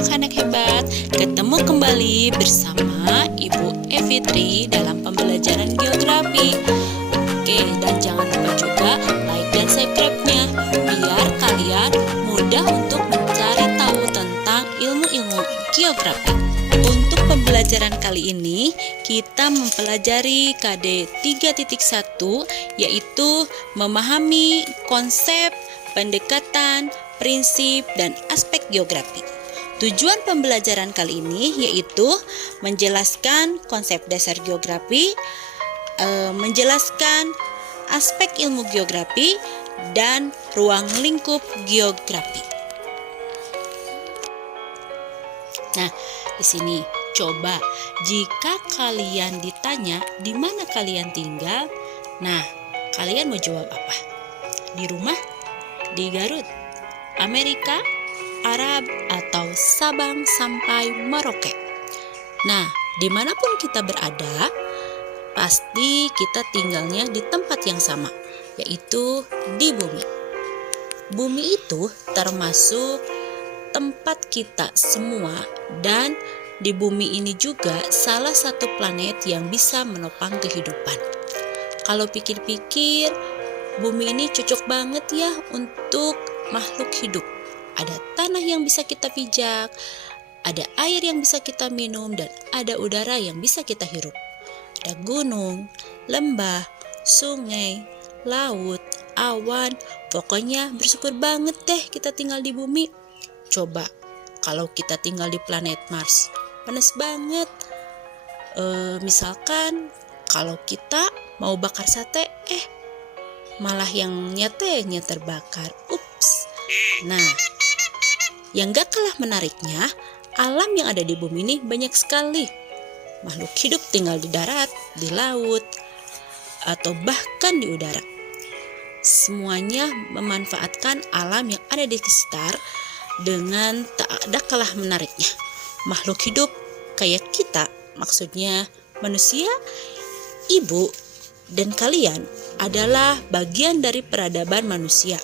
anak-anak hebat, ketemu kembali bersama Ibu Evitri dalam pembelajaran geografi. Oke, dan jangan lupa juga like dan subscribe-nya biar kalian mudah untuk mencari tahu tentang ilmu-ilmu geografi. Untuk pembelajaran kali ini, kita mempelajari KD 3.1, yaitu memahami konsep, pendekatan, prinsip, dan aspek geografi. Tujuan pembelajaran kali ini yaitu menjelaskan konsep dasar geografi, menjelaskan aspek ilmu geografi, dan ruang lingkup geografi. Nah, di sini coba jika kalian ditanya di mana kalian tinggal, nah kalian mau jawab apa? Di rumah? Di Garut? Amerika? Arab? Atau Sabang sampai Merauke? Nah, dimanapun kita berada, pasti kita tinggalnya di tempat yang sama, yaitu di bumi. Bumi itu termasuk tempat kita semua, dan di bumi ini juga salah satu planet yang bisa menopang kehidupan. Kalau pikir-pikir, bumi ini cocok banget ya untuk makhluk hidup. Ada tanah yang bisa kita pijak, ada air yang bisa kita minum, dan ada udara yang bisa kita hirup. Ada gunung, lembah, sungai, laut, awan. Pokoknya bersyukur banget deh kita tinggal di bumi. Coba kalau kita tinggal di planet Mars, panas banget. Misalkan kalau kita mau bakar sate, malah yang nyatanya terbakar. Ups. Nah, yang gak kalah menariknya, alam yang ada di bumi ini banyak sekali. Makhluk hidup tinggal di darat, di laut, atau bahkan di udara. Semuanya memanfaatkan alam yang ada di sekitar dengan tak ada kalah menariknya. Makhluk hidup kayak kita, maksudnya manusia, ibu, dan kalian adalah bagian dari peradaban manusia.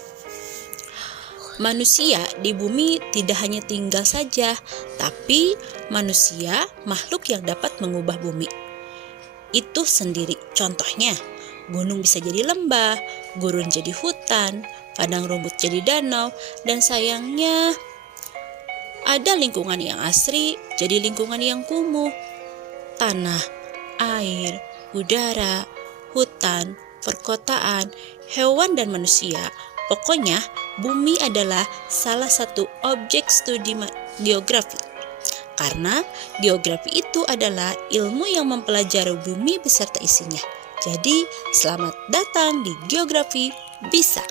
Manusia di bumi tidak hanya tinggal saja, tapi manusia makhluk yang dapat mengubah bumi itu sendiri. Contohnya, gunung bisa jadi lembah, gurun jadi hutan, padang rumput jadi danau, dan sayangnya ada lingkungan yang asri jadi lingkungan yang kumuh. Tanah, air, udara, hutan, perkotaan, hewan, dan manusia. Pokoknya, bumi adalah salah satu objek studi geografi. Karena geografi itu adalah ilmu yang mempelajari bumi beserta isinya. Jadi, selamat datang di Geografi Bisa.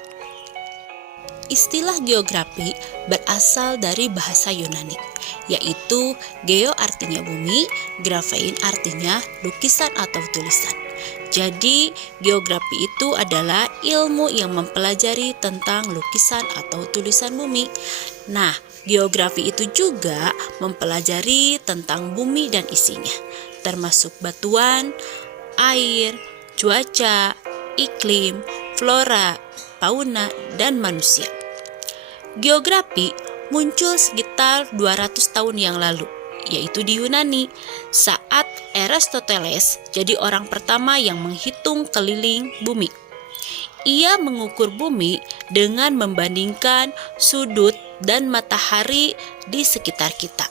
Istilah geografi berasal dari bahasa Yunani, yaitu geo artinya bumi, grafein artinya lukisan atau tulisan. Jadi, geografi itu adalah ilmu yang mempelajari tentang lukisan atau tulisan bumi. Nah, geografi itu juga mempelajari tentang bumi dan isinya, termasuk batuan, air, cuaca, iklim, flora, fauna, dan manusia. Geografi muncul sekitar 200 tahun yang lalu, yaitu di Yunani, saat Aristoteles jadi orang pertama yang menghitung keliling bumi. Ia mengukur bumi dengan membandingkan sudut dan matahari di sekitar kita.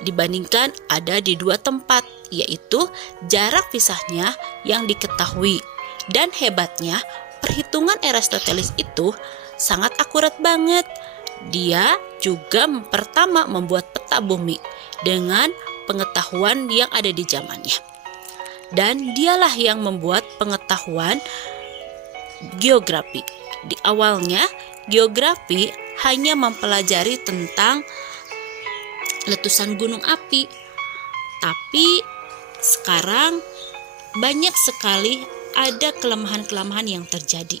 Dibandingkan ada di dua tempat, yaitu jarak pisahnya yang diketahui. Dan hebatnya, perhitungan Aristoteles itu sangat akurat banget. Dia juga pertama membuat peta bumi dengan pengetahuan yang ada di zamannya. Dan dialah yang membuat pengetahuan geografi. Di awalnya, geografi hanya mempelajari tentang letusan gunung api. Tapi sekarang banyak sekali ada kelemahan-kelemahan yang terjadi.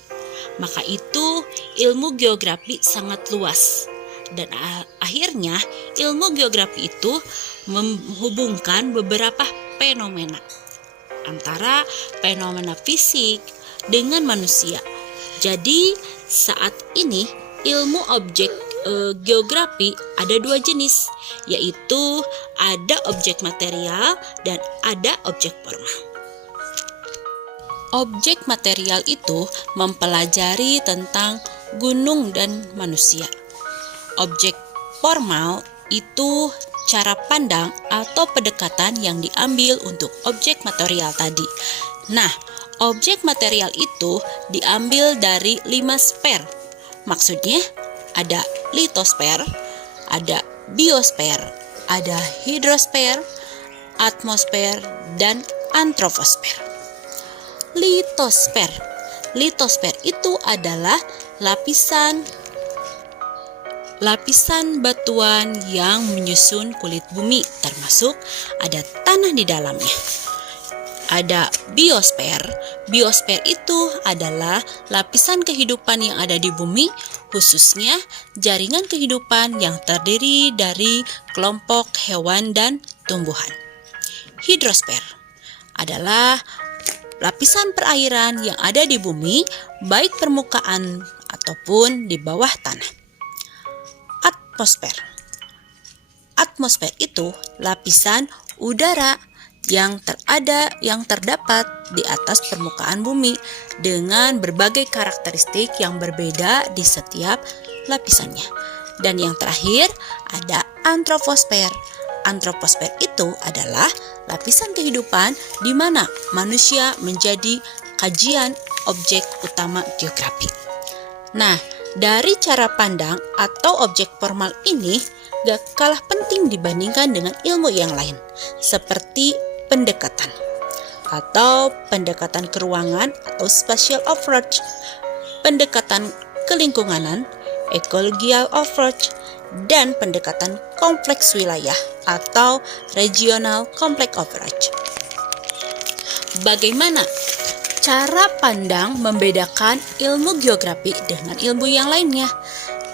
Maka itu ilmu geografi sangat luas. Dan akhirnya ilmu geografi itu menghubungkan beberapa fenomena, antara fenomena fisik dengan manusia. Jadi saat ini ilmu objek geografi ada dua jenis, yaitu ada objek material dan ada objek formal. Objek material itu mempelajari tentang gunung dan manusia. Objek formal itu cara pandang atau pendekatan yang diambil untuk objek material tadi. Nah, objek material itu diambil dari 5 sfer. Maksudnya ada litosfer, ada biosfer, ada hidrosfer, atmosfer, dan antroposfer. Litosfer. Litosfer itu adalah lapisan batuan yang menyusun kulit bumi, termasuk ada tanah di dalamnya. Ada biosfer. Biosfer itu adalah lapisan kehidupan yang ada di bumi, khususnya jaringan kehidupan yang terdiri dari kelompok hewan dan tumbuhan. Hidrosfer adalah lapisan perairan yang ada di bumi, baik permukaan ataupun di bawah tanah. Atmosfer. Atmosfer itu lapisan udara yang terdapat di atas permukaan bumi dengan berbagai karakteristik yang berbeda di setiap lapisannya. Dan yang terakhir ada antroposfer. Antroposfer itu adalah lapisan kehidupan di mana manusia menjadi kajian objek utama geografi. Nah, dari cara pandang atau objek formal ini gak kalah penting dibandingkan dengan ilmu yang lain, seperti pendekatan atau pendekatan keruangan atau spatial approach, pendekatan kelingkunganan, ecological approach, dan pendekatan kompleks wilayah atau regional complex approach. Bagaimana cara pandang membedakan ilmu geografi dengan ilmu yang lainnya?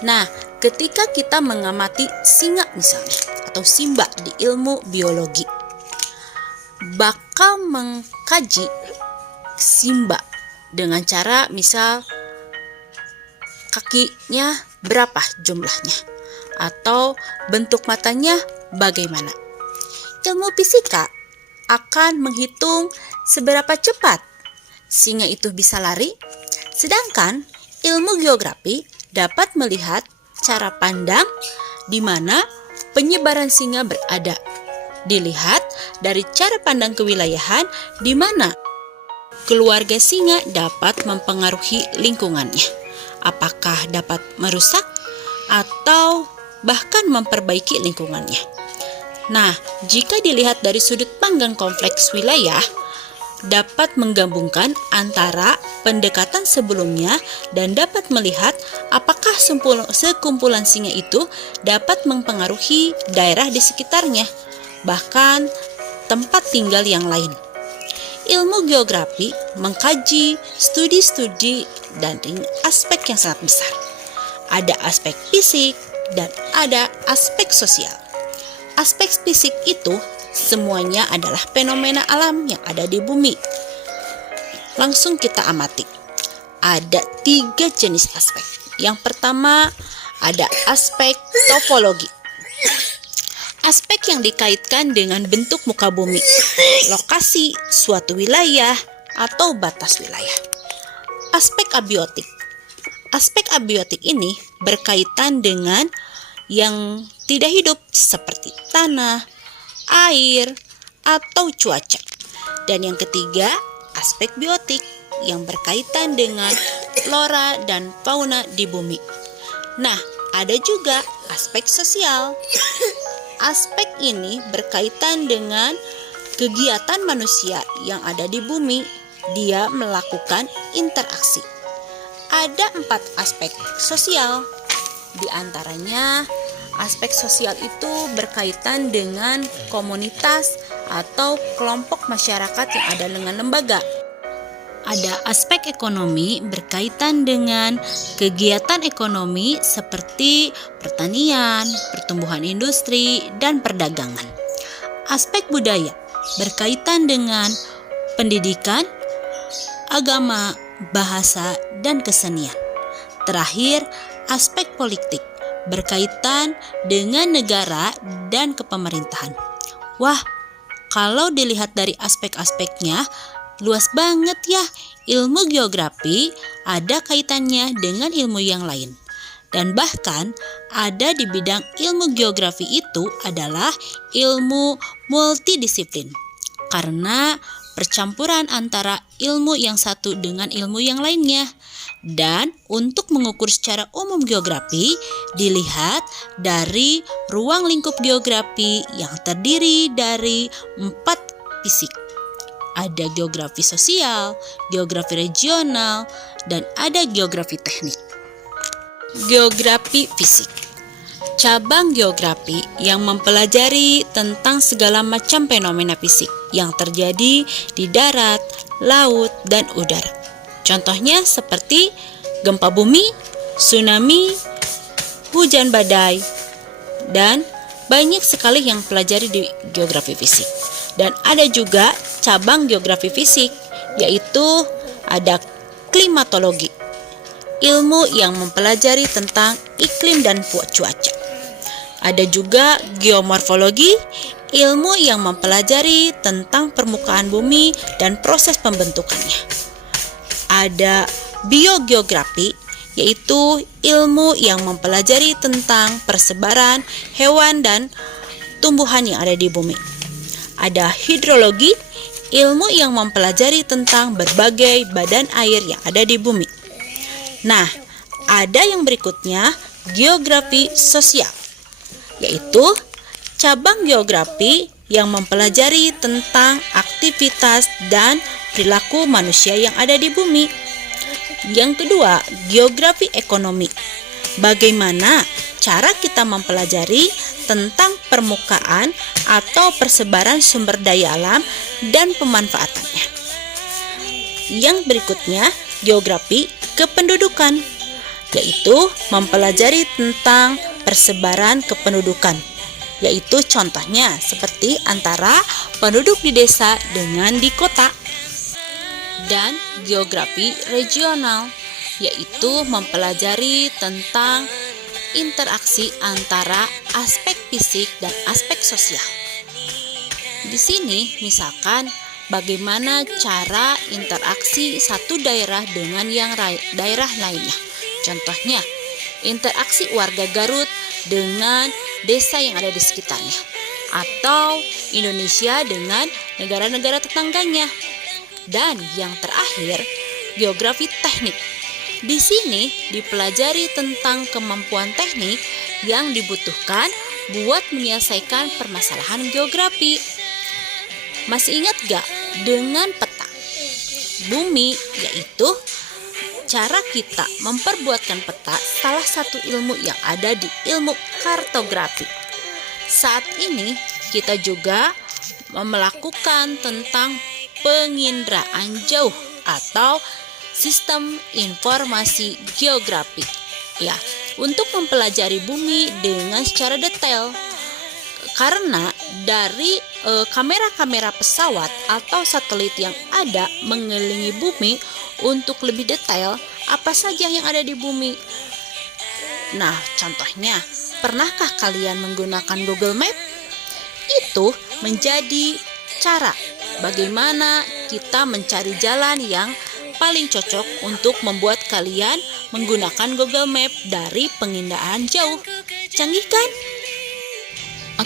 Nah, ketika kita mengamati singa misalnya atau simba di ilmu biologi, bakal mengkaji simba dengan cara misal kakinya berapa jumlahnya atau bentuk matanya bagaimana. Ilmu fisika akan menghitung seberapa cepat singa itu bisa lari, sedangkan ilmu geografi dapat melihat cara pandang di mana penyebaran singa berada. Dilihat dari cara pandang kewilayahan di mana keluarga singa dapat mempengaruhi lingkungannya. Apakah dapat merusak atau bahkan memperbaiki lingkungannya. Nah, jika dilihat dari sudut pandang kompleks wilayah, dapat menggabungkan antara pendekatan sebelumnya dan dapat melihat apakah sekumpulan singa itu dapat mempengaruhi daerah di sekitarnya, bahkan tempat tinggal yang lain. Ilmu geografi mengkaji studi-studi dari aspek yang sangat besar. Ada aspek fisik dan ada aspek sosial. Aspek fisik itu semuanya adalah fenomena alam yang ada di bumi. Langsung kita amati. Ada 3 jenis aspek. Yang pertama ada aspek topologi. Aspek yang dikaitkan dengan bentuk muka bumi, lokasi suatu wilayah atau batas wilayah. Aspek abiotik. Aspek abiotik ini berkaitan dengan yang tidak hidup seperti tanah, air, atau cuaca. Dan yang ketiga, aspek biotik yang berkaitan dengan flora dan fauna di bumi. Nah, ada juga aspek sosial. Aspek ini berkaitan dengan kegiatan manusia yang ada di bumi. Dia melakukan interaksi. Ada 4 aspek sosial. Di antaranya, aspek sosial itu berkaitan dengan komunitas atau kelompok masyarakat yang ada dengan lembaga. Ada aspek ekonomi berkaitan dengan kegiatan ekonomi seperti pertanian, pertumbuhan industri, dan perdagangan. Aspek budaya berkaitan dengan pendidikan, agama, bahasa, dan kesenian. Terakhir, aspek politik berkaitan dengan negara dan kepemerintahan. Wah, kalau dilihat dari aspek-aspeknya, luas banget ya. Ilmu geografi ada kaitannya dengan ilmu yang lain. Dan bahkan ada di bidang ilmu geografi itu adalah ilmu multidisiplin. Karena percampuran antara ilmu yang satu dengan ilmu yang lainnya. Dan untuk mengukur secara umum geografi dilihat dari ruang lingkup geografi yang terdiri dari 4 fisik. Ada geografi sosial, geografi regional, dan ada geografi teknik. Geografi fisik, cabang geografi yang mempelajari tentang segala macam fenomena fisik yang terjadi di darat, laut, dan udara. Contohnya seperti gempa bumi, tsunami, hujan badai, dan banyak sekali yang pelajari di geografi fisik. Dan ada juga cabang geografi fisik, yaitu ada klimatologi, ilmu yang mempelajari tentang iklim dan cuaca. Ada juga geomorfologi, ilmu yang mempelajari tentang permukaan bumi dan proses pembentukannya. Ada biogeografi, yaitu ilmu yang mempelajari tentang persebaran hewan dan tumbuhan yang ada di bumi. Ada hidrologi, ilmu yang mempelajari tentang berbagai badan air yang ada di bumi. Nah, ada yang berikutnya, geografi sosial, yaitu cabang geografi yang mempelajari tentang aktivitas dan perilaku manusia yang ada di bumi. Yang kedua, geografi ekonomi. Bagaimana cara kita mempelajari tentang permukaan atau persebaran sumber daya alam dan pemanfaatannya. Yang berikutnya, geografi kependudukan, yaitu mempelajari tentang persebaran kependudukan, yaitu contohnya seperti antara penduduk di desa dengan di kota. Dan geografi regional, yaitu mempelajari tentang interaksi antara aspek fisik dan aspek sosial. Di sini misalkan bagaimana cara interaksi satu daerah dengan yang daerah lainnya. Contohnya, interaksi warga Garut dengan desa yang ada di sekitarnya, atau Indonesia dengan negara-negara tetangganya. Dan yang terakhir, geografi teknik. Di sini dipelajari tentang kemampuan teknik yang dibutuhkan buat menyelesaikan permasalahan geografi. Masih ingat gak dengan peta bumi, yaitu cara kita memperbuatkan peta, salah satu ilmu yang ada di ilmu kartografi. Saat ini kita juga melakukan tentang penginderaan jauh atau sistem informasi geografi, ya, untuk mempelajari bumi dengan secara detail. Karena dari kamera-kamera pesawat atau satelit yang ada mengelilingi bumi, untuk lebih detail apa saja yang ada di bumi. Nah, contohnya, pernahkah kalian menggunakan Google Map? Itu menjadi cara bagaimana kita mencari jalan yang paling cocok untuk membuat kalian menggunakan Google Map dari penginderaan jauh. Canggih kan?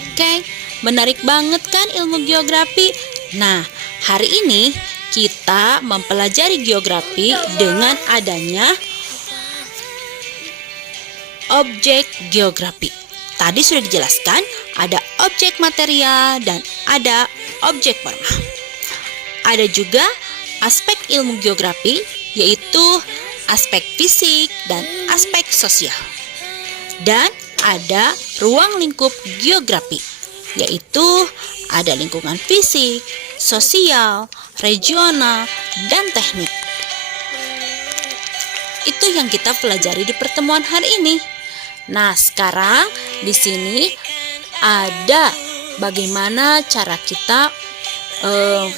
Oke, menarik banget kan ilmu geografi? Nah, hari ini kita mempelajari geografi dengan adanya objek geografi. Tadi sudah dijelaskan, ada objek material dan ada objek formal. Ada juga aspek ilmu geografi, yaitu aspek fisik dan aspek sosial. Dan ada ruang lingkup geografi, yaitu ada lingkungan fisik, sosial, regional, dan teknik. Itu yang kita pelajari di pertemuan hari ini. Nah, sekarang di sini ada bagaimana cara kita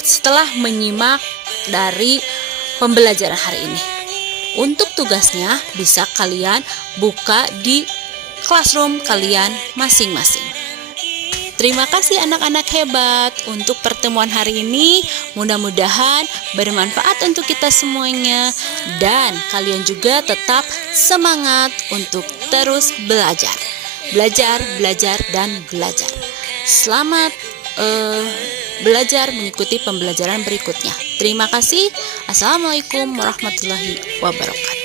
setelah menyimak dari pembelajaran hari ini. Untuk tugasnya bisa kalian buka di classroom kalian masing-masing. Terima kasih anak-anak hebat untuk pertemuan hari ini. Mudah-mudahan bermanfaat untuk kita semuanya. Dan kalian juga tetap semangat untuk terus belajar. Belajar, belajar, dan belajar. Selamat belajar mengikuti pembelajaran berikutnya. Terima kasih. Assalamualaikum warahmatullahi wabarakatuh.